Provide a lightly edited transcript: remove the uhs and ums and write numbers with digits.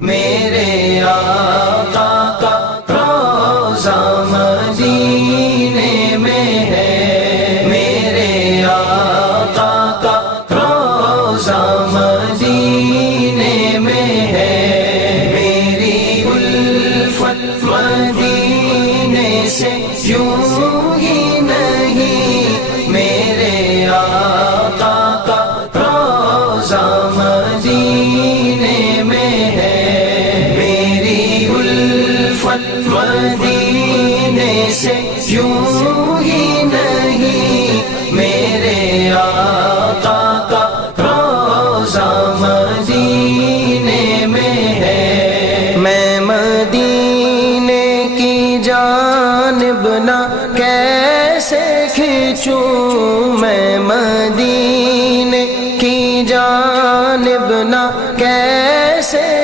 मेरे आका का रोज़ा मदीने में है, मेरे आका का रोज़ा मदीने में है। मेरी उल्फत मदीने से यूं